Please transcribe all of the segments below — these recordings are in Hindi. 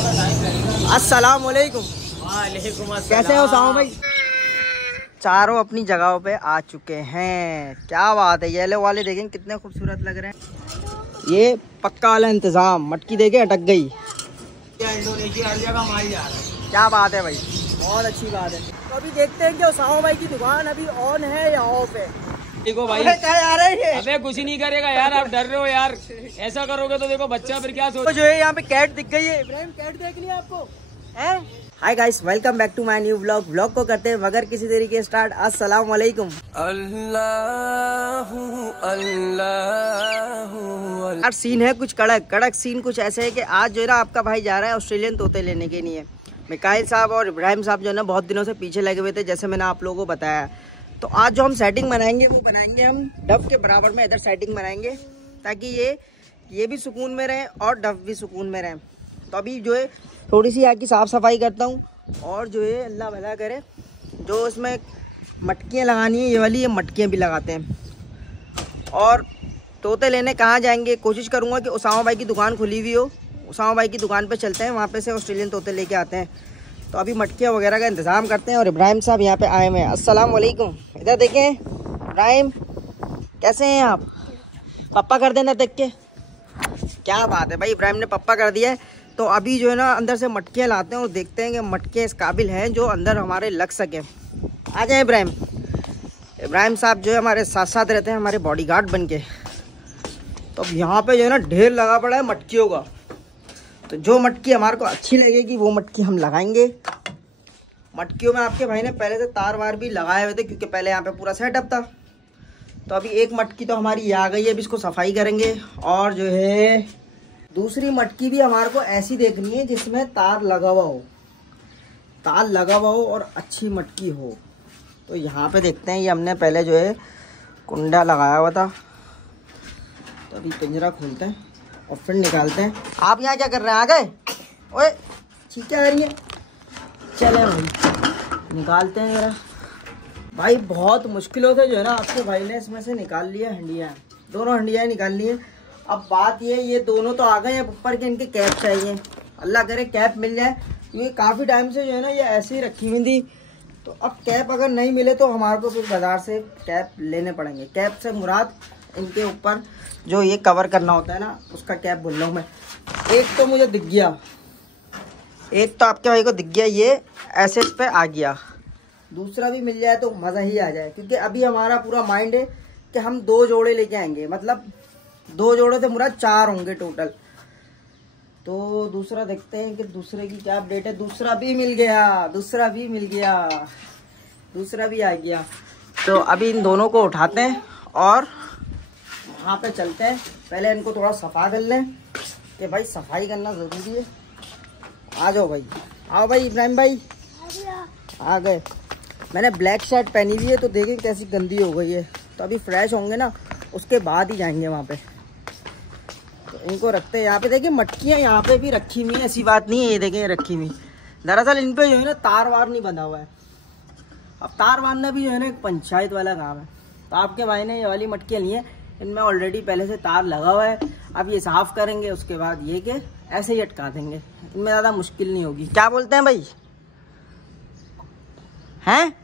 अस्सलाम वालेकुम। वालेकुम अस्सलाम। कैसे हो साहब भाई? चारों अपनी जगहों पे आ चुके हैं। क्या बात है, येलो वाले देखें कितने खूबसूरत लग रहे हैं। ये पक्का वाला इंतजाम, मटकी देखे अटक गई। इंडोनेशिया हर जगह माल जा रहा है। क्या बात है भाई, बहुत अच्छी बात है। तो अभी देखते हैं कि उसामा भाई की दुकान अभी ऑन है या ऑफ है। देखो भाई, क्या यार है ये? अबे कुछ नहीं करेगा यार, आप डर रहे हो यार। ऐसा करोगे तो देखो बच्चा फिर क्या सोच। तो जो है यहाँ पे कैट दिख गई है। इब्राहिम कैट देखनी है आपको? Hi guys, welcome back to my new vlog. Vlog को करते हैं मगर किसी तरीके स्टार्ट। अस्सलाम वालेकुम। यार सीन है कुछ कड़क सीन कुछ ऐसे है कि आज जो है ना आपका भाई जा रहा है ऑस्ट्रेलियन तोते लेने के लिए। मिकाइल साहब और इब्राहिम साहब जो है ना बहुत दिनों से पीछे लगे हुए थे, जैसे मैंने आप लोगों को बताया। तो आज जो हम सेटिंग बनाएंगे वो बनाएंगे हम डव के बराबर में। इधर सेटिंग बनाएंगे ताकि ये भी सुकून में रहे और डव भी सुकून में रहे। तो अभी जो है थोड़ी सी यहाँ की साफ़ सफाई करता हूँ और जो है अल्लाह भला करे जो इसमें मटकियाँ लगानी है, ये वाली ये मटकियाँ भी लगाते हैं। और तोते लेने कहाँ जाएंगे, कोशिश करूँगा कि उसामा भाई की दुकान खुली हुई हो, उसामा भाई की दुकान पे चलते हैं, वहाँ पे से ऑस्ट्रेलियन तोते लेके आते हैं। तो अभी मटकियाँ वगैरह का इंतज़ाम करते हैं। और इब्राहिम साहब यहाँ पे आए हुए हैं। अस्सलाम वालेकुम। इधर देखें इब्राहिम, कैसे हैं आप? पप्पा कर देना देख के। क्या बात है भाई, इब्राहिम ने पप्पा कर दिया है। तो अभी जो है ना अंदर से मटकियाँ लाते हैं और देखते हैं कि मटकियाँ इस काबिल हैं जो अंदर हमारे लग सकें। आ जाए इब्राहिम। इब्राहिम साहब जो है हमारे साथ साथ रहते हैं, हमारे बॉडीगार्ड बन के। तो अब यहाँ पे जो है ना ढेर लगा पड़ा है मटकियों का। तो जो मटकी हमारे को अच्छी लगेगी वो मटकी हम लगाएंगे। मटकियों में आपके भाई ने पहले से तार वार भी लगाए हुए थे क्योंकि पहले यहाँ पे पूरा सेटअप था। तो अभी एक मटकी तो हमारी ये आ गई है, अभी इसको सफाई करेंगे। और जो है दूसरी मटकी भी हमारे को ऐसी देखनी है जिसमें तार लगा हुआ हो, तार लगा हुआ हो और अच्छी मटकी हो। तो यहाँ पे देखते हैं, ये हमने पहले जो है कुंडा लगाया हुआ था। तो अभी पिंजरा खोलते हैं और फिर निकालते हैं। आप यहाँ क्या कर रहे हैं? आ गए? ओए ठीक आ रही है, चले भाई निकालते हैं जरा। भाई बहुत मुश्किलों से जो है ना आपके भाई ने इसमें से निकाल लिया हंडियाँ, दोनों हंडियाँ निकाल ली हैं। अब बात ये दोनों तो आ गए हैं, ऊपर के इनके कैप चाहिए। अल्लाह करे कैप मिल जाए, क्योंकि काफ़ी टाइम से जो है ना ये ऐसे ही रखी हुई थी। तो अब कैप अगर नहीं मिले तो हमारे को फिर बाज़ार से कैप लेने पड़ेंगे। कैप से मुराद इनके ऊपर जो ये कवर करना होता है ना, उसका कैप बोल रहा हूँ मैं। एक तो मुझे दिख गया, एक तो आपके भाई को दिख गया, ये ऐसे इस पे आ गया। दूसरा भी मिल जाए तो मज़ा ही आ जाए, क्योंकि अभी हमारा पूरा माइंड है कि हम 2 जोड़े लेके आएंगे। मतलब 2 जोड़े से मुराद 4 होंगे टोटल। तो दूसरा देखते हैं कि दूसरे की क्या अपडेट है। दूसरा भी मिल गया, दूसरा भी मिल गया, दूसरा भी आ गया। तो अभी इन दोनों को उठाते हैं और वहाँ पे चलते हैं। पहले इनको थोड़ा सफा कर लें कि भाई सफाई करना ज़रूरी है। आ जाओ भाई, आओ भाई इब्राहिम भाई आ गए। मैंने ब्लैक शर्ट पहनी हुई है तो देखें कैसी गंदी हो गई है। तो अभी फ्रेश होंगे ना उसके बाद ही जाएंगे वहाँ पे। तो इनको रखते हैं यहाँ पे। देखिए मटकियाँ यहाँ पे भी रखी हुई हैं, ऐसी बात नहीं है। ये देखें रखी हुई, दरअसल इन पे जो है ना तार वार नहीं बंधा हुआ है। अब तार बांधना भी जो है ना एक पंचायत वाला काम है। तो आपके भाई ने ये वाली मटकियाँ ली हैं, इनमें ऑलरेडी पहले से तार लगा हुआ है। अब ये साफ़ करेंगे, उसके बाद ये कि ऐसे ही अटका देंगे। इनमें ज़्यादा मुश्किल नहीं होगी। क्या बोलते हैं भाई? हैं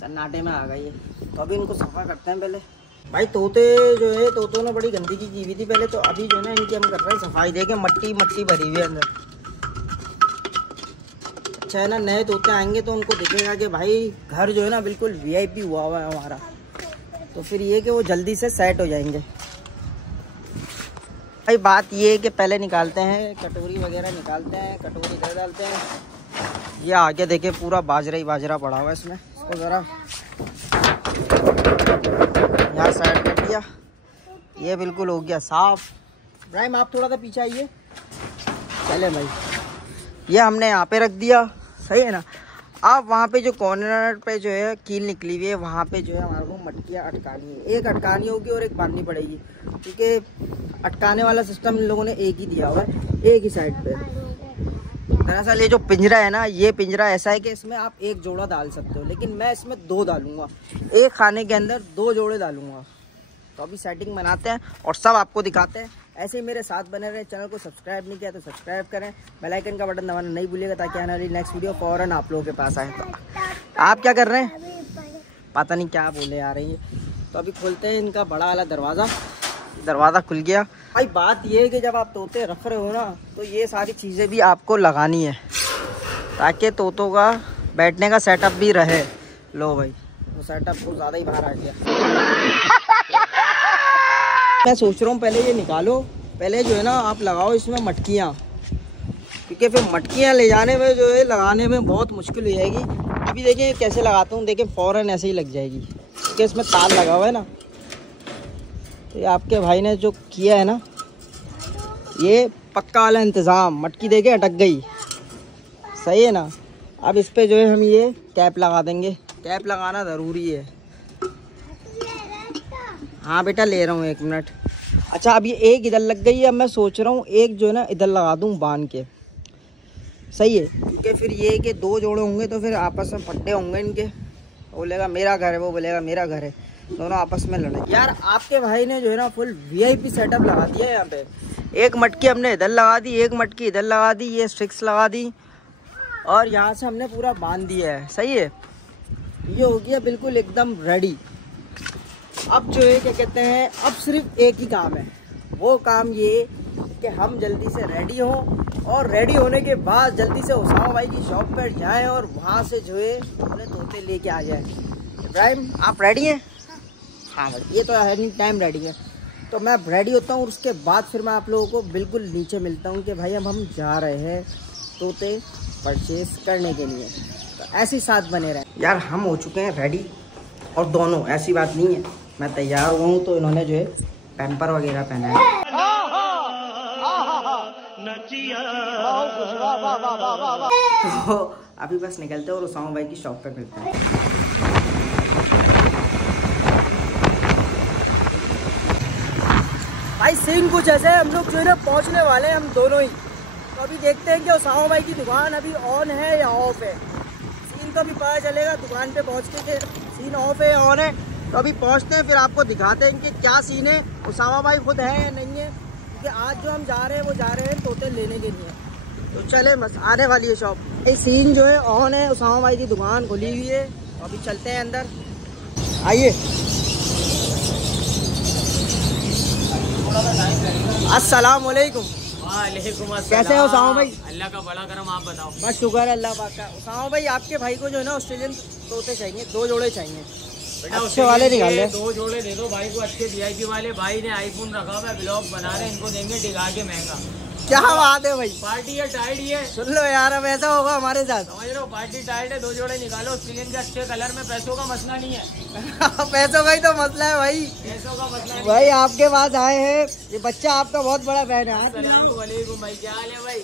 सन्नाटे में आ गई है। तो अभी इनको सफा करते हैं पहले। भाई तोते जो है, तोतों ने बड़ी गंदगी की हुई थी पहले। तो अभी जो है ना इनकी हम कर रहे हैं सफाई। देखें मट्टी भरी हुई है अंदर। अच्छा है ना, नए तोते आएंगे तो उनको दिखेगा कि भाई घर जो है ना बिल्कुल VIP हुआ हुआ है हमारा। तो फिर ये कि वो जल्दी से सेट हो जाएंगे। भाई बात ये है कि पहले निकालते हैं कटोरी वगैरह, निकालते हैं कटोरी इधर डालते हैं। ये आगे देखे पूरा बाजरा ही बाजरा पड़ा हुआ है इसमें। इसको ज़रा यहाँ साइड कर दिया, ये बिल्कुल हो गया साफ। इब्राहिम आप थोड़ा सा पीछे आइए। चले भाई, ये हमने यहाँ पे रख दिया, सही है ना। अब वहाँ पे जो कॉर्नर पे जो है कील निकली हुई है, वहाँ पे जो है हमारे को मटकियाँ अटकानी है। एक अटकानी होगी और एक बांधनी पड़ेगी, क्योंकि अटकाने वाला सिस्टम इन लोगों ने एक ही दिया हुआ है, एक ही साइड पे। दरअसल ये जो पिंजरा है ना, ये पिंजरा ऐसा है कि इसमें आप एक जोड़ा डाल सकते हो, लेकिन मैं इसमें 2 डालूंगा। एक खाने के अंदर 2 जोड़े डालूंगा। तो अभी सेटिंग बनाते हैं और सब आपको दिखाते हैं ऐसे ही मेरे साथ बने रहे। चैनल को सब्सक्राइब नहीं किया तो सब्सक्राइब करें, बेल आइकन का बटन दबाना नहीं भूलिएगा ताकि आने वाली नेक्स्ट वीडियो फौरन आप लोगों के पास आए। तो आप क्या कर रहे हैं? पता नहीं क्या बोले आ रही है। तो अभी खोलते हैं इनका बड़ा वाला दरवाज़ा। दरवाज़ा खुल गया। भाई बात ये है कि जब आप तोते रख रहे हो ना तो ये सारी चीज़ें भी आपको लगानी है ताकि तोतों का बैठने का सेटअप भी रहे। लो भाई वो सेटअप कुछ ज़्यादा ही बाहर आ गया। मैं सोच रहा हूँ पहले ये निकालो, पहले जो है ना आप लगाओ इसमें मटकियाँ, क्योंकि फिर मटकियाँ ले जाने में जो है लगाने में बहुत मुश्किल हो जाएगी। अभी देखिए कैसे लगाता हूँ, देखिए फ़ौरन ऐसे ही लग जाएगी क्योंकि इसमें तार लगा हुआ है ना। तो ये आपके भाई ने जो किया है ना ये पक्का वाला इंतज़ाम। मटकी देखे अटक गई, सही है ना। अब इस पे जो है हम ये कैप लगा देंगे। कैप लगाना ज़रूरी है। हाँ बेटा ले रहा हूँ, 1 मिनट। अच्छा अब ये एक इधर लग गई है। अब मैं सोच रहा हूँ एक जो है ना इधर लगा दूँ बांध के, सही है। क्योंकि फिर ये कि 2 जोड़े होंगे तो फिर आपस में फट्टे होंगे इनके। वो बोलेगा मेरा घर है, वो बोलेगा मेरा घर है, दोनों आपस में लड़े। यार आपके भाई ने जो है ना फुल VIP सेटअप लगा दिया है यहाँ पे। एक मटकी हमने इधर लगा दी, एक मटकी इधर लगा दी, ये स्ट्रिक्स लगा दी और यहाँ से हमने पूरा बांध दिया है, सही है। ये हो गया बिल्कुल एकदम रेडी। अब जो है क्या कहते हैं, अब सिर्फ एक ही काम है। वो काम ये कि हम जल्दी से रेडी हों और रेडी होने के बाद जल्दी से उसामा भाई की शॉप पर जाएं और वहाँ से जो है अपने तोते लेके आ जाएं। इब्राहिम आप रेडी हैं? हाँ भाई ये तो एनी टाइम रेडी है। तो मैं रेडी होता हूँ और उसके बाद फिर मैं आप लोगों को बिल्कुल नीचे मिलता हूँ कि भाई अब हम जा रहे हैं तोते परचेज करने के लिए। तो ऐसे ही साथ बने रहे। यार हम हो चुके हैं रेडी और दोनों, ऐसी बात नहीं है मैं तैयार हुआ हूँ तो इन्होंने जो है पैम्पर वगैरह पहना है। तो अभी बस निकलते हैं और उसामा भाई की शॉप पे मिलते हैं। भाई सीन कुछ ऐसे है, हम लोग जो है ना पहुँचने वाले हैं हम दोनों ही। तो अभी देखते हैं कि उसामा भाई की दुकान अभी ऑन है या ऑफ है। सीन तो अभी पता चलेगा दुकान पे पहुँच के सीन ऑफ है या ऑन है। तो अभी पहुँचते हैं फिर आपको दिखाते हैं कि क्या सीन है, उसामा भाई खुद है या नहीं है। क्योंकि आज जो हम जा रहे हैं वो जा रहे हैं तोते लेने के लिए। तो चले बस आने वाली है शॉप। ये सीन जो है ऑन है, उसामा भाई की दुकान खुली हुई है। तो अभी चलते हैं अंदर, आइए। अस्सलाम वालेकुम। वालेकुम अस्सलाम। कैसे हो उसामा भाई? अल्लाह का बड़ा करम, आप बताओ। बस शुक्र है अल्लाह पाक का। उसामा भाई आपके भाई को जो है ना ऑस्ट्रेलियन तोते चाहिए, 2 जोड़े चाहिए। अच्छे वाले निकाल ले। 2 जोड़े दे दो भाई को, अच्छे VIP वाले। भाई ने आईफोन रखा हुआ है, ब्लॉग बना रहे हैं, इनको देंगे डिगा के महंगा। क्या बात है भाई, पार्टी है टाइट ही है। सुन लो यार अब ऐसा होगा हमारे साथ। समझ रहे हो, पार्टी टाइट है। 2 जोड़े निकालो ऑस्ट्रेलियन के अच्छे कलर में। पैसों का मसला नहीं है। पैसों का ही तो मसला है भाई। पैसों का मसला नहीं भाई आपके पास आए हैं, ये बच्चा आपका बहुत बड़ा फैन है। अस्सलाम वालेकुम भाई, क्या हाल है भाई?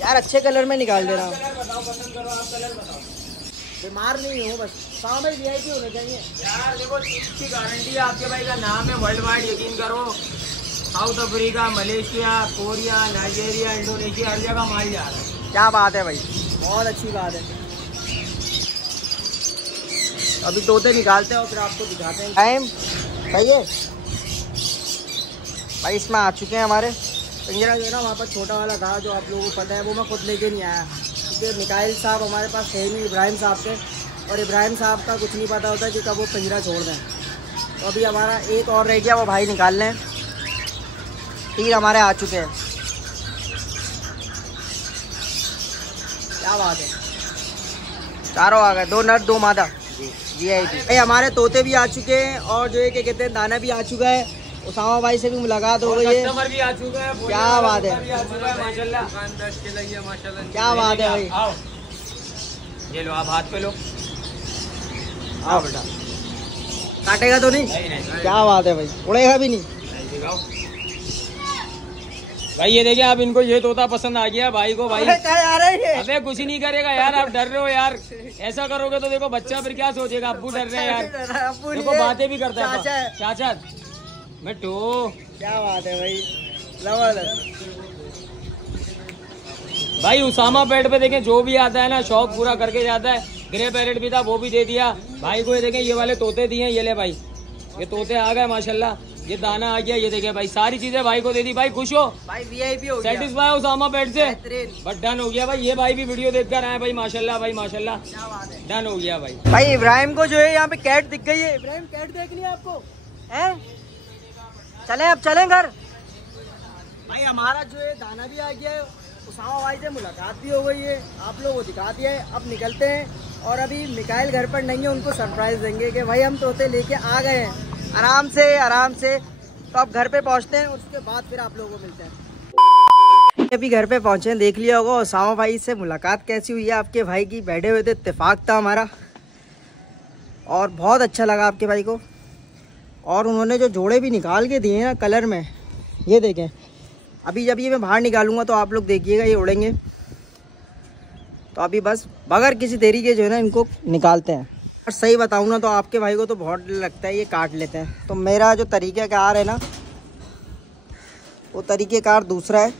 यार अच्छे कलर में निकाल दे रहा हूँ। कलर बताओ, पसंद करो आप, कलर बताओ। बीमार नहीं हो बस, सामने VIP होने चाहिए। यार देखो चीज की गारंटी है, आपके भाई का नाम है वर्ल्ड वाइड, यकीन करो। South Africa, Malaysia, Korea, Nigeria, Indonesia, हर जगह माल जा रहा है। क्या बात है भाई, बहुत अच्छी बात है। अभी तोते निकालते हैं और फिर आपको दिखाते हैं। टाइम सही है भाई। इसमें आ चुके हैं हमारे। पिंजरा जो है ना वहाँ पर छोटा वाला था जो आप लोगों को पता है, वो मैं खुद लेके नहीं आया क्योंकि मिकाइल साहब हमारे पास है नहीं, इब्राहिम साहब के। और इब्राहिम साहब का कुछ नहीं पता होता कि कब वो पिंजरा छोड़ दें। तो अभी हमारा एक और रह गया, वो भाई निकाल लें। 3 हमारे आ चुके हैं। क्या बात है, चारों आ गए, 2 नर 2 मादा VIP। भाई हमारे तोते भी आ चुके हैं और जो है क्या कहते हैं दाना भी आ चुका है। उसामा भाई से भी मुलाकात हो गई है। कस्टमर भी आ चुका है। क्या बात है, माशाल्लाह। क्या बात है भाई। आओ ये लो, आप हाथ पे लो। आओ बेटा, काटेगा तो नहीं? क्या बात है भाई, उड़ेगा भी नहीं। भाई ये देखिए आप, इनको ये तोता पसंद आ गया भाई को। भाई क्या यार है ये? अबे कुछ नहीं करेगा यार, आप डर रहे हो यार। ऐसा करोगे तो देखो बच्चा फिर क्या सोचेगा। अब्बू डर रहे हैं यार, देखो बातें भी करता है। चाचा बेटू, क्या बात है भाई, जबरदस्त। भाई उसामा पेट पे देखें जो भी आता है ना शौक पूरा करके जाता है। ग्रे पैरेट भी था वो भी दे दिया भाई को। ये देखें ये वाले तोते दिए, ये ले भाई, ये तोते आ गए माशाल्लाह। ये दाना आ गया, ये देखे भाई सारी चीजें भाई को दे दी। भाई खुश हो भाई VIP हो गया, सेटिस्फाई हो उसामा पेट से, बेहतरीन। बट डन हो गया भाई। ये भाई भी वीडियो देख कर आए भाई, माशाल्लाह भाई माशाल्लाह, डन हो गया भाई। भाई इब्राहिम को जो है यहाँ पे कैट दिख गई है। इब्राहिम कैट देखनी है आपको है? चले अब चलें घर। भाई हमारा जो है दाना भी आ गया है, उसामा भाई से मुलाकात भी हो गई है, आप लोगों को दिखा दिया है। अब निकलते हैं और अभी मिकाइल घर पर नहीं है, उनको सरप्राइज देंगे कि भाई हम तोते लेके आ गए हैं आराम से। तो अब घर पे पहुंचते हैं, उसके बाद फिर आप लोगों को मिलते हैं। अभी घर पे पहुंचे हैं, देख लिया होगा उसामा भाई से मुलाकात कैसी हुई है आपके भाई की। बैठे हुए थे, इत्तेफाक था हमारा और बहुत अच्छा लगा आपके भाई को। और उन्होंने जो जोड़े भी निकाल के दिए हैं कलर में, ये देखें। अभी जब ये मैं बाहर निकालूंगा तो आप लोग देखिएगा ये उड़ेंगे। तो अभी बस बगैर किसी देरी के जो है ना इनको निकालते हैं। और सही बताऊँ ना तो आपके भाई को तो बहुत डर लगता है, ये काट लेते हैं। तो मेरा जो तरीक़ेकार है ना वो तरीक़ेकार दूसरा है।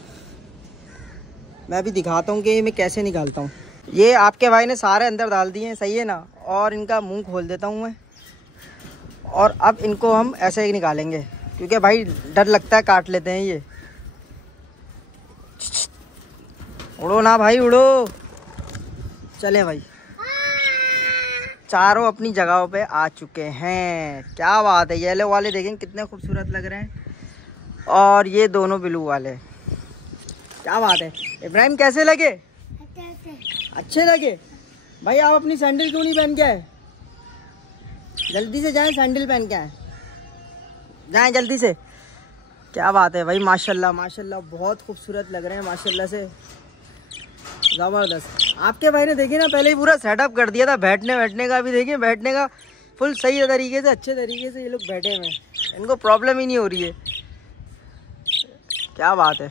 मैं अभी दिखाता हूँ कि मैं कैसे निकालता हूँ। ये आपके भाई ने सारे अंदर डाल दिए हैं, सही है ना। और इनका मुंह खोल देता हूँ मैं, और अब इनको हम ऐसे ही निकालेंगे क्योंकि भाई डर लगता है, काट लेते हैं ये। उड़ो ना भाई उड़ो। चले भाई, चारों अपनी जगहों पे आ चुके हैं। क्या बात है। येलो वाले देखें कितने खूबसूरत लग रहे हैं, और ये दोनों ब्लू वाले, क्या बात है। इब्राहिम कैसे लगे? अच्छे लगे। भाई आप अपनी सैंडल क्यों नहीं पहन के आए? जल्दी से जाएं, सैंडल पहन के आए, जाएं जल्दी से। क्या बात है भाई, माशाल्लाह माशाल्लाह बहुत खूबसूरत लग रहे हैं माशाल्लाह से, ज़बरदस्त। आपके भाई ने देखिए ना पहले ही पूरा सेटअप कर दिया था बैठने का। भी देखिए बैठने का फुल सही तरीके से, अच्छे तरीके से ये लोग बैठे हुए हैं, इनको प्रॉब्लम ही नहीं हो रही है। क्या बात है।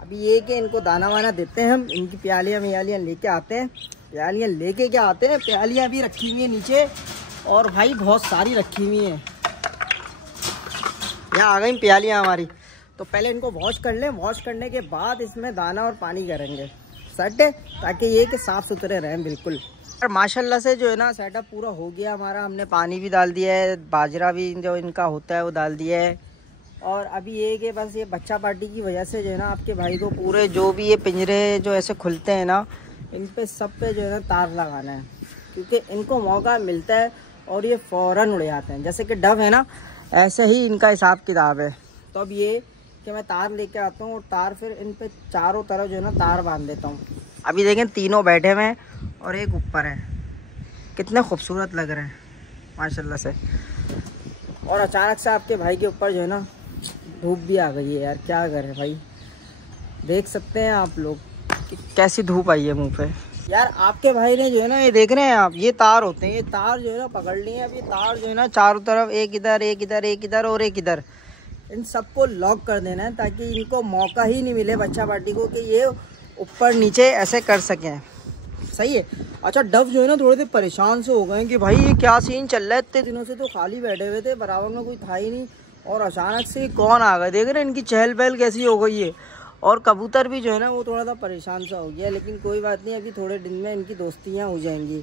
अभी ये कि इनको दाना वाना देते हैं हम, इनकी प्यालियाँ व्यालियाँ लेके आते हैं। प्यालियाँ लेके क्या आते हैं, प्यालियाँ भी रखी हुई है नीचे, और भाई बहुत सारी रखी हुई हैं। यहाँ आ गई प्यालियाँ हमारी। तो पहले इनको वॉश कर लें, वॉश करने के बाद इसमें दाना और पानी करेंगे सेट, ताकि ये कि साफ़ सुथरे रहें बिल्कुल। और माशाल्लाह से जो है ना सेटअप पूरा हो गया हमारा। हमने पानी भी डाल दिया है, बाजरा भी जो इनका होता है वो डाल दिया है। और अभी ये कि बस ये बच्चा पार्टी की वजह से जो है ना आपके भाई को पूरे जो भी ये पिंजरे जो ऐसे खुलते हैं ना, इन पे सब पे जो है ना तार लगाना है, क्योंकि इनको मौका मिलता है और ये फ़ौरन उड़ जाते हैं। जैसे कि डव है ना, ऐसे ही इनका हिसाब किताब है। तो अब ये कि मैं तार लेके आता हूँ और तार फिर इन पे चारों तरफ जो है ना तार बांध देता हूँ। अभी देखें तीनों बैठे हुए हैं और एक ऊपर है, कितने खूबसूरत लग रहे हैं माशाल्लाह से। और अचानक से आपके भाई के ऊपर जो है ना धूप भी आ गई है यार, क्या करें भाई। देख सकते हैं आप लोग कि कैसी धूप आई है मुँह पे। यार आपके भाई ने जो है ना, ये देख रहे हैं आप, ये तार होते हैं, ये तार जो है ना पकड़ लिए। अब ये तार जो है ना चारों तरफ, एक इधर एक इधर एक इधर और एक इधर, इन सबको लॉक कर देना है, ताकि इनको मौका ही नहीं मिले बच्चा पार्टी को कि ये ऊपर नीचे ऐसे कर सकें। सही है। अच्छा डव जो है ना थोड़े से परेशान से हो गए कि भाई ये क्या सीन चल रहा है, इतने दिनों से तो खाली बैठे हुए थे, बराबर में कोई था ही नहीं, और अचानक से कौन आ गए। देख रहे हैं इनकी चहल पहल कैसी हो गई है। और कबूतर भी जो है ना वो थोड़ा सा परेशान सा हो गया, लेकिन कोई बात नहीं, अभी थोड़े दिन में इनकी दोस्तियाँ हो जाएंगी।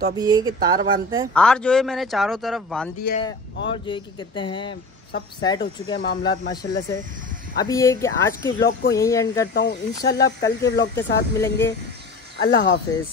तो अभी ये कि तार बांधते हैं। तार जो है मैंने चारों तरफ बांध दिया है, और जो है कि कहते हैं सब सेट हो चुके हैं मामलात माशाल्लाह से। अभी ये कि आज के व्लॉग को यहीं एंड करता हूँ। इंशाल्लाह कल के व्लॉग के साथ मिलेंगे। अल्लाह हाफिज़।